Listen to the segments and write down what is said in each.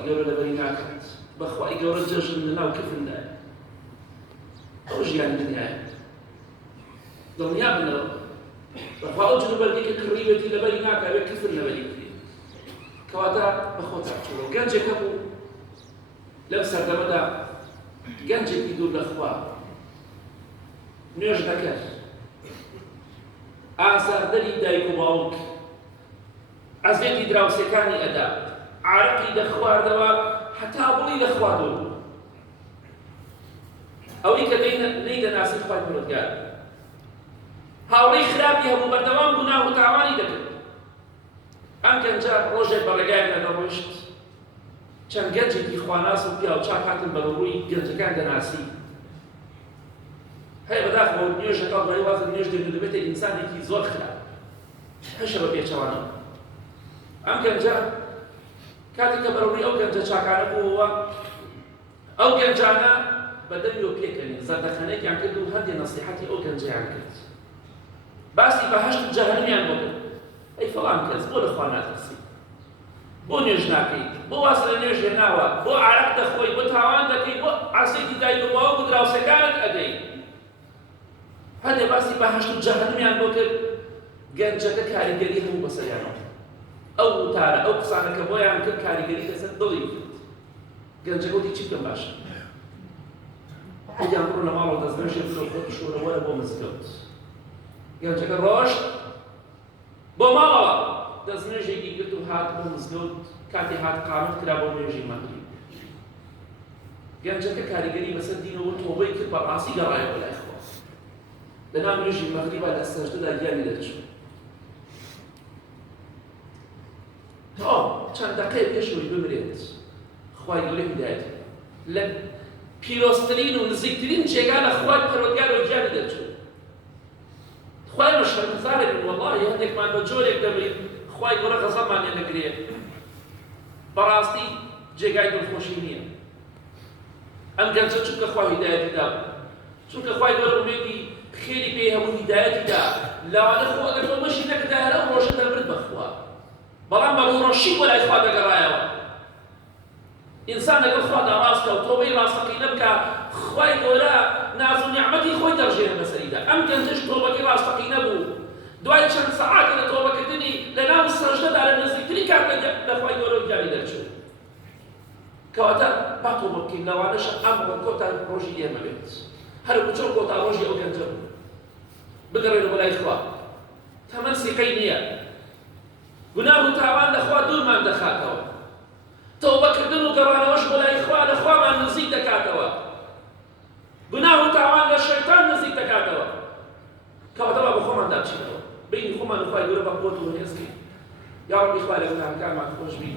بەخوای گەورە لەبەری ناکات بەخوای گەورە جەژن لەناو کفندایە ئەو ژیانی دنیایە دڵنیا بنەوە بەخوا ئەو جنوبەرگی کە کڕیوێتی لەبەری ناکاوێت کفر لەبەری بکرێت کەواتە بەخۆتان چووە گەنجێکە بوو لەم سەردەمەدا گەنجێکی دوور لەخوا نوێژ دەکرد ئازاردەری دایک و باوک عەزێتی دراوسێکانی ئەدا عارەقی دەخواردەوە حتا بڵی لەخوا دوور بوو ئەوەی کە نەیدەناسی خوای پەروەردگار هاوڕێی خراپی هەبوو بەردەوام گوناه و تاوانی دەکرد ئەم گەنجە ڕۆژێک بە ڕێگایەکدا دەڕۆیشت چەند گەنجێکی خواناس و پیا و چاک هاتن بە ڕووی گەنجەکان دەناسی هەیە بەداخەوە نوێژەکە دوای وازن نوێژ دەبێتە ئینسانێکی زۆر خراپ هەشە بە پێچەوانەوە ئەم گەنجە کاتێک کە بەڕووی ئەو گەنجە چاکانە بووەوە ئەو گەنجانە بەدەمی و پێکەنی زەردەخەنەیەکیان کرد و هەندێک نەسیحەتی ئەو گەنجەیان کرد باسی بەهەشت و جەهەنەمیان بۆ کرد ئەی فەڵان کەس بۆ لەخوا ناترسی بۆ نوێژ ناکەیت بۆ واسە لە نوێژ هێناوە بۆ عارەق دەخۆی بۆ تاوان دەکەی بۆ عەزێتی دایک و باوک و دراوسێکانت ئەدەی هەندێک باسی بەهەشت و جەهەنەمیان بۆ کرد گەنجەکە کاریگەری هەموو بەسەریانەوە ئەو وتارە ئەو قسانەکە بۆیان کرد کاریگەری لەسەر دڵی کرد گەنجەکە وتی چی بکەم باشە ئەیان بڕۆ لە ماڵەوە دەستبەشێ بچۆ خۆت شۆرە وەرە بۆ مزگەوت گەنجەکە ڕۆشت بۆ ماڵەوە دەستنوێژێکی گرت و هات بۆ مزگەوت کاتی هات قامت کرا بۆ نوێژی مەغریب گەنجەکە کاریگەری بەسەر دینەوە تۆبەی کرد بەڕاستی گەڕایەوە لای خوا لەناو نوێژی مەغریبا لە سەجدەدا گیانی دەرچوو تا چەند دەقەیە پێشەوەی بمرێت خوای گەورە هیدایەتی لە پیرۆستترین و نزیکترین جێگا لە خوای پەروەردگارەوە گیانی دەرچوو خوای شەرمزارە بین وەڵڵاهی هەندێکمان بە جۆرێک دەمرین خوای گەورە غەزەبمان لێ دەگرێت بەڕاستی جێگای دڵخۆشی نییە ئەم گەنجە چونکە خوا هیدایەتی دابوو چونکە خوای گەورە ئومێدی خێری پێی هەبوو هیدایەتی دا لەوانە خۆ ئەگەر تۆ مەشی نەکردا هەر ئەو ڕۆژە دەبرد بەخوا بەڵام بە ڕۆژی بۆ لای خوا دەگەڕایەوە ئینسان لەگەڵ خوادا ڕاستە و تۆبەی ڕاستەقینە بکە خوای گەورە ناز و نیعمەتی خۆی دەڕژێنە بەسەریدا ئەم گەنجەش تۆبەکەی ڕاستەقینە بوو دوای چەند سەعاتە لە تۆبەکردنی لەناو سەجدەدا لە نزیکترین کات لە خوای گەورە گیانی دەرچوو کەواتە با تۆبە بکەین لەوانەشە ئەمڕۆ کۆتا ڕۆژی ئێمە بێت هەرکوو چۆن کۆتا ڕۆژی ئەو گەنجە بوو بگەڕێنە بۆ لای خوا تەمەن سیقەی نییە گوناه و تاوان لەخوا دوورمان دەخاتەوە تەوبەکردن و گەڕانەوەش بۆ لای خوا لە خوامان نزیک دەکاتەوە گوناه و تاوان لە شەیتان نزیک دەکاتەوە کەواتە با بە خۆمان دابچینەوە بینی خۆمان و خوای گەورە بە قووەت و هێزکەین یا ڕەبی خوا لە گوناهەکانمان خۆش بی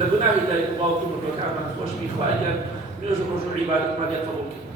لە گوناهی دایک و باوک و مردوەکانمان خۆش بی خوا ئەگەر نوێژ و ڕۆژ و عیبادەتمان لێ قبوڵ بکەی